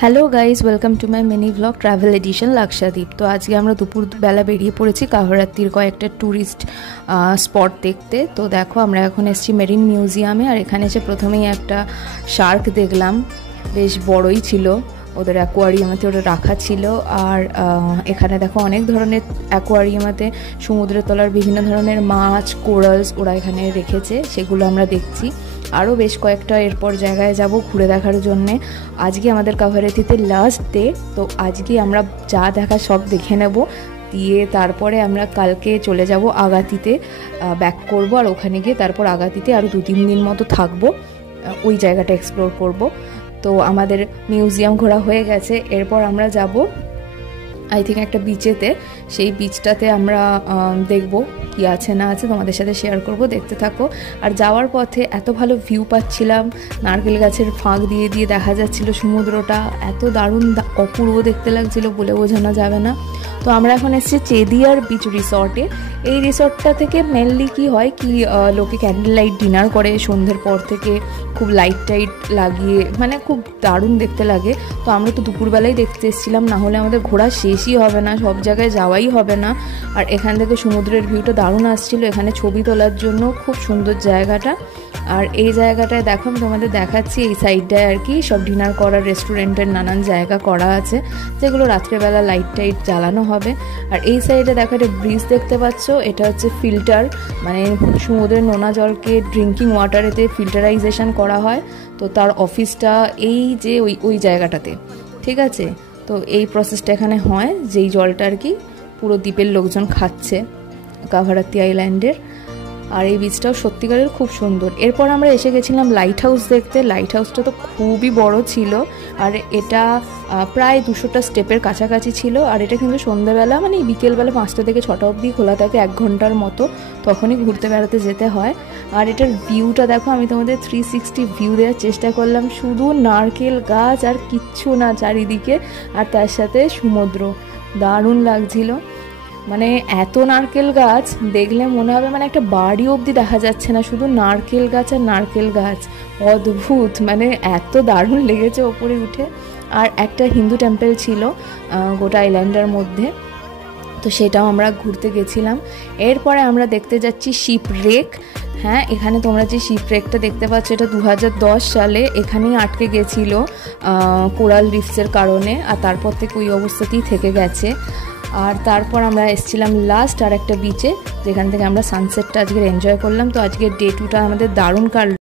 Hello guys, welcome to my mini vlog travel edition Lakshadweep. তো আজকে আমরা দুপুরবেলা বেরিয়ে পড়েছি কাভারাত্তির কয়েকটা ট্যুরিস্ট স্পট দেখতে। তো দেখো, আমরা এখন এসেছি মেরিন মিউজিয়ামে। আর এখানে এসে প্রথমেই একটা শার্ক দেখলাম, বেশ বড়ই ছিল, ওদের অ্যাকোয়ারিয়ামেতে ওটা রাখা ছিল। আর এখানে দেখো অনেক ধরনের অ্যাকোয়ারিয়ামেতে সমুদ্রের তলার বিভিন্ন ধরনের মাছ, কোরালস ওরা এখানে রেখেছে, সেগুলো আমরা দেখছি। আরও বেশ কয়েকটা এরপর জায়গায় যাব ঘুরে দেখার জন্যে। আজকে আমাদের কাভারাত্তিতে লাস্ট ডে, তো আজকে আমরা যা দেখা সব দেখে নেব, দিয়ে তারপরে আমরা কালকে চলে যাব আগাতিতে, ব্যাক করব। আর ওখানে গিয়ে তারপর আগাতিতে আরও 2-3 দিন মতো থাকবো, ওই জায়গাটা এক্সপ্লোর করব। তো আমাদের মিউজিয়াম ঘোরা হয়ে গেছে, এরপর আমরা যাব আই থিঙ্ক একটা বিচেতে। সেই বিচটাতে আমরা দেখব কি আছে না আছে, তোমাদের সাথে শেয়ার করব, দেখতে থাকো। আর যাওয়ার পথে এত ভালো ভিউ পাচ্ছিলাম, নারকেল গাছের ফাঁক দিয়ে দিয়ে দেখা যাচ্ছিল সমুদ্রটা, এত দারুণ অপূর্ব দেখতে লাগছিল, বলে বোঝানো যাবে না। তো আমরা এখন এসেছি চেদিয়ার বিচ রিসর্টে। এই রিসর্টটা থেকে মেনলি কি হয় কি, লোকে ক্যান্ডেল লাইট ডিনার করে সন্ধ্যের পর থেকে, খুব লাইট টাইট লাগিয়ে, মানে খুব দারুণ দেখতে লাগে। তো আমরা তো দুপুরবেলায় দেখতে এসেছিলাম, না হলে আমাদের ঘোরা শেষই হবে না, সব জায়গায় যাওয়াই হবে না। আর এখান থেকে সমুদ্রের ভিউটা দারুণ আসছিল, এখানে ছবি তোলার জন্য খুব সুন্দর জায়গাটা। আর এই জায়গাটায় দেখো, আমি তোমাদের দেখাচ্ছি, এই সাইডটায় আর কি সব ডিনার করার রেস্টুরেন্টের নানান জায়গা করা আছে, যেগুলো রাত্রেবেলা লাইট টাইট জ্বালানো হবে। আর এই সাইডে দেখো একটা ব্রিজ দেখতে পাচ্ছ, এটা হচ্ছে ফিল্টার, মানে সমুদ্রের নোনা জলকে ড্রিঙ্কিং ওয়াটারেতে ফিল্টারাইজেশন করা হয়। তো তার অফিসটা এই যে ওই জায়গাটাতে, ঠিক আছে। তো এই প্রসেসটা এখানে হয়, যেই জলটা আর কি পুরো দ্বীপের লোকজন খাচ্ছে, কাভারাত্তি আইল্যান্ডের। আর এই বিচটাও সত্যিকারের খুব সুন্দর। এরপর আমরা এসে গেছিলাম লাইট হাউস দেখতে। লাইট হাউসটা তো খুবই বড় ছিল, আর এটা প্রায় 200টা স্টেপের কাছাকাছি ছিল। আর এটা কিন্তু সন্ধ্যাবেলা, মানে বিকেলবেলা 5টা থেকে 6টা অবধি খোলা থাকে, 1 ঘন্টার মতো, তখনই ঘুরতে বেড়াতে যেতে হয়। আর এটার ভিউটা দেখো, আমি তোমাদের 360 ভিউ দেওয়ার চেষ্টা করলাম, শুধু নারকেল গাছ আর কিচ্ছু না চারিদিকে, আর তার সাথে সমুদ্র, দারুণ লাগছিল। মানে এত নারকেল গাছ দেখলে মনে হবে মানে একটা বাড়ি অবধি দেখা যাচ্ছে না, শুধু নারকেল গাছ আর নারকেল গাছ, অদ্ভুত, মানে এত দারুণ লেগেছে ওপরে উঠে। আর একটা হিন্দু টেম্পল ছিল গোটা আইল্যান্ডের মধ্যে, তো সেটাও আমরা ঘুরতে গেছিলাম। এরপরে আমরা দেখতে যাচ্ছি শিপ রেক। হ্যাঁ, এখানে তোমরা যে শিপ রেকটা দেখতে পাচ্ছ, এটা 2010 সালে এখানেই আটকে গেছিল কোরাল রিফসের কারণে, আর তারপর থেকে ওই অবস্থাতেই থেকে গেছে। আর তারপর আমরা এসেছিলাম লাস্ট আর একটা বিচে, যেখান থেকে আমরা সানসেটটা আজকে এনজয় করলাম। তো আজকে ডে 2টা আমাদের দারুণ কাটল।